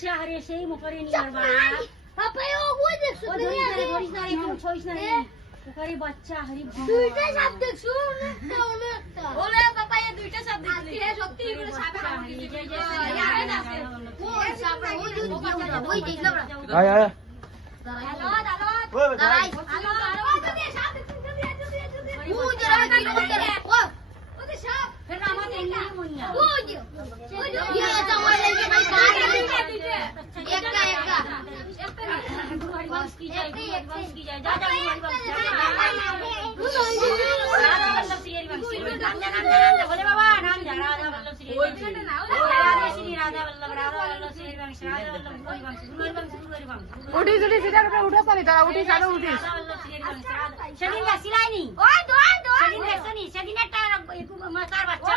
বাচ্চা হারিয়ে সেই মুখরে নিয়ে বাপ পাপা ও ওই দেখছো ও ধরিস না একদম ছইস না মুখরে বাচ্চা হারি দুইটা সাপ দেখছো একটা ওলে পাপা এই দুইটা সাপ দেখলি সত্যি করে সাপ হারি যে যে ওই সাপ ওই দেখলাম না আয় আয় দাঁড়াও দাঁড়াই আলো সাপ দেখছি ও জরা কি করতে ও ওতে সাপ ফের আমার এমনি মনিয়া ওই যে ये समझ लेके भाई कहां একটা एका हमारी बंश की जाए जा जा हमारी बंश राधा वल्लभ श्री हरि वंश नाम जा बोले बाबा नाम जा राधा वल्लभ श्री हरि वंश राधा श्री राधा वल्लभ श्री हरि वंश राधा वल्लभ हरि वंश गुरु हरि वंश उठी उठी सीधा करके उठो पानी तारा उठी चालो उठी राधा वल्लभ श्री हरि वंश সেদিন দেখছিলাই নি ওই দোন সেদিন দেখছনি সেদিন একটা মাতার বাচ্চা